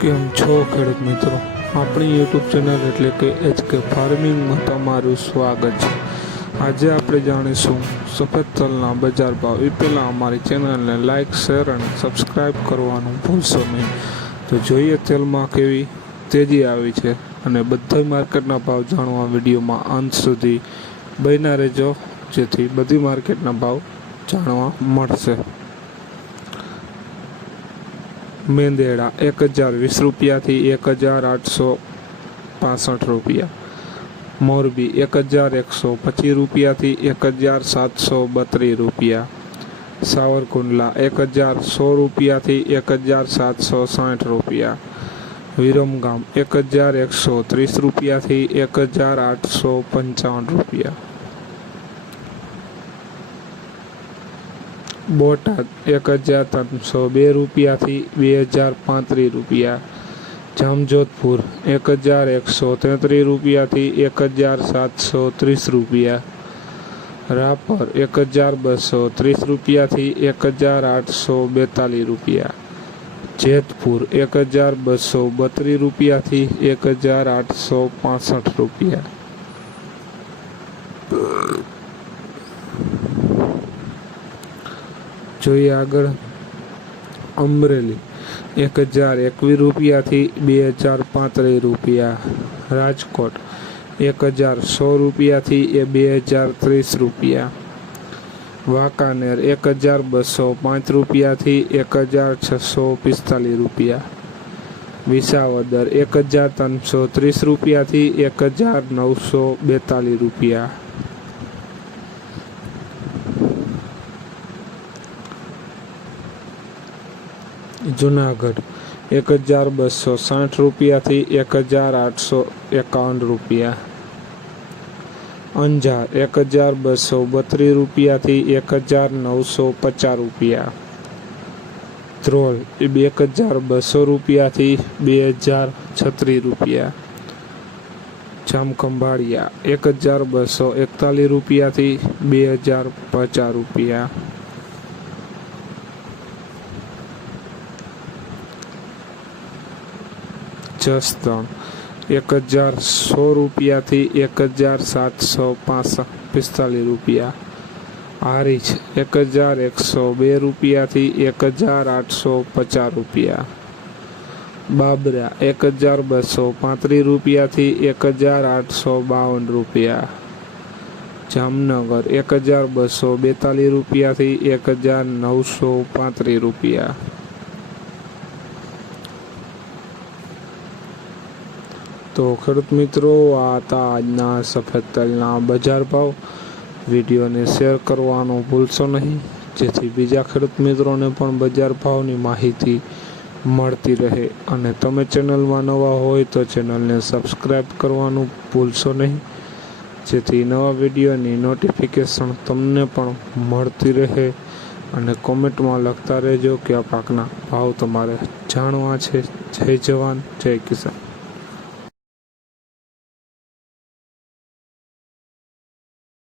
કેમ છો ખેડૂત મિત્રો, આપણી યુટ્યુબ ચેનલ એટલે કે HK ફાર્મિંગમાં તમારું સ્વાગત છે। આજે આપણે જાણીશું સફેદ તલના બજાર ભાવ। એ પહેલાં અમારી ચેનલને લાઇક, શેર અને સબસ્ક્રાઈબ કરવાનું ભૂલશો નહીં। તો જોઈએ તેલમાં કેવી તેજી આવી છે અને બધા માર્કેટના ભાવ જાણવા વિડીયોમાં અંત સુધી બન્યા રહેજો, જેથી બધી માર્કેટના ભાવ જાણવા મળશે। મેંદેડા 1020 રૂપિયાથી 1865 રૂપિયા, મોરબી 1125 રૂપિયાથી 1732 રૂપિયા, સાવરકુંડલા 1016 રૂપિયાથી 1760 રૂપિયા, વિરમગામ 1130 રૂપિયાથી 1855 રૂપિયા, બોટાદ 1302 રૂપિયાથી 2035 રૂપિયા, જામજોધપુર 1133 રૂપિયાથી 1730 રૂપિયા, રાપર 1230 રૂપિયાથી 1842 રૂપિયા, જેતપુર 1232 રૂપિયાથી 1865 રૂપિયા, જોઈએ આગળ અમરેલી 1021 રૂપિયાથી 2035 રૂપિયા, રાજકોટ 1016 રૂપિયાથી 2030 રૂપિયા, વાંકાનેર 1205 રૂપિયાથી 1645 રૂપિયા, વિસાવદર 1330 રૂપિયાથી 1942 રૂપિયા, જુનાગઢ 1260 રૂપિયાથી 1851 રૂપિયા, અંજાર 1232 રૂપિયાથી 1950 રૂપિયા, ધ્રોલ 1200 રૂપિયાથી 2036 રૂપિયા, જામખંભાળિયા 1241 રૂપિયાથી 2050 રૂપિયા, જસદણ 1016 રૂપિયાથી 1745 રૂપિયા, હારીજ 1102 રૂપિયાથી 1850 રૂપિયા, બાબરા 1235 રૂપિયાથી 1852 રૂપિયા, જામનગર 1242 રૂપિયાથી 1935 રૂપિયા। તો ખેડૂત મિત્રો, આ હતા આજના સફેદ તલના બજાર ભાવ। વિડીયોને શેર કરવાનું ભૂલશો નહીં, જેથી બીજા ખેડૂત મિત્રોને પણ બજાર ભાવની માહિતી મળતી રહે। અને તમે ચેનલમાં નવા હોય તો ચેનલને સબસ્ક્રાઈબ કરવાનું ભૂલશો નહીં, જેથી નવા વિડીયોની નોટિફિકેશન તમને પણ મળતી રહે। અને કોમેન્ટમાં લખતા રહેજો કે આ પાકના ભાવ તમારે જાણવા છે। જય જવાન, જય કિસાન।